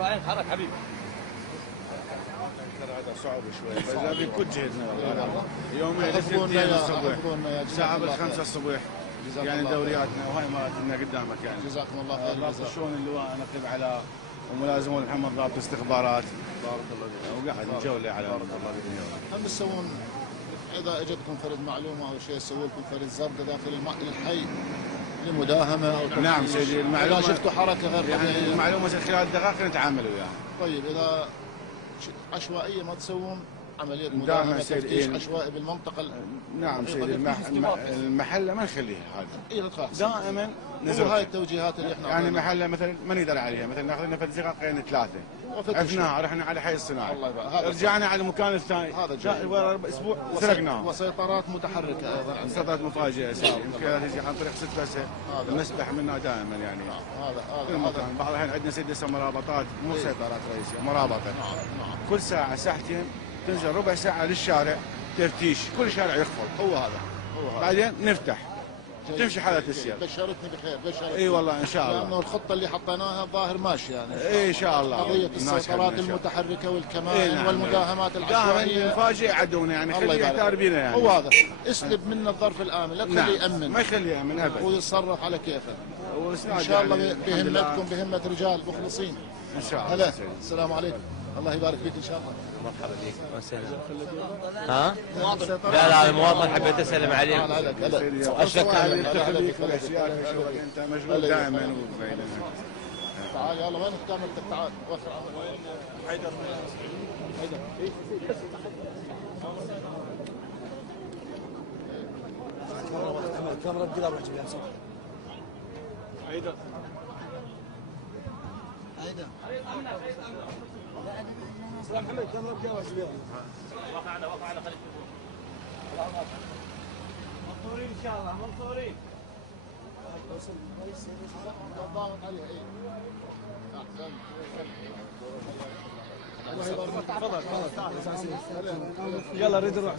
راين تحرك حبيبي. ترى هذا صعب شوي بس اذا بيكون جهدنا يومين الاثنين الصبح ساعة بالخمسة الصبح يعني دورياتنا وهاي مراتبنا قدامك يعني. جزاكم الله خير. ضابط الشؤون اللواء نقب على وملازمون محمد ضابط استخبارات. بارك الله فيك. وقاعد نجولة على بارك الله فيك. هل تسوون اذا اجتكم فرد معلومه او شيء تسووا لكم فرد زرقاء داخل الحي لمداهمه او تفتيش؟ نعم سيدي المعلومه. اذا شفتوا حركه غير يعني طبيعيه المعلومه خلال دقائق نتعامل وياها. طيب اذا عشوائيه ما تسوون عمليه مداهمه تفتيش عشوائي بالمنطقه؟ نعم سيدي المحله ما نخليها هذا. اي لا تخاف دائما نزل. هاي التوجيهات اللي احنا يعني محله مثلا ما نقدر عليها، مثلا ناخذ لنا دقيقتين ثلاثه عفناها رحنا على حي الصناعي رجعنا على المكان الثاني هذا اسبوع سرقناه. وسيطرات متحركه ايضا عندنا. سيطرات مفاجئه يمكن تجي عن طريق ست بس نسبح منها دائما يعني. هذا بعض الاحيان عندنا سدس مرابطات مو سيطرات رئيسيه مرابطه. نعم. كل ساعه ساعتين تنزل ربع ساعه للشارع تفتيش كل شارع يخفض. هو هذا بعدين نفتح تمشي حالة السير. بشرتني بخير بشرتني. اي والله ان شاء الله. لانه الخطه اللي حطيناها الظاهر ماشيه يعني. اي ان شاء الله. قضيه السيطرات المتحركه والكمائن نعم. والمداهمات العشوائيه. مفاجئ عدونا يعني خليه يحتار بينا يعني. هو هذا اسلب منا الظرف الامن لا تخليه يامن. ما يخليه يامن ابدا. ويتصرف على كيفه. ان شاء الله بهمتكم بهمه رجال مخلصين. ان شاء الله. هلا السلام عليكم. الله يبارك فيك ان شاء الله. مرحبا بك ها؟ لا لا المواطن حبيت اسلم عليك. اشكرك على انت مشغول دائما. تعال يلا وين كاميرتك تعال وفر عمل. حيدر الكاميرا بدي اروح اجيبها صح. حيدر محمد الكاميرا بدي اروح اجيبها. وقع على خليك منصورين ان شاء الله منصورين. تفضل يلا ريد نروح.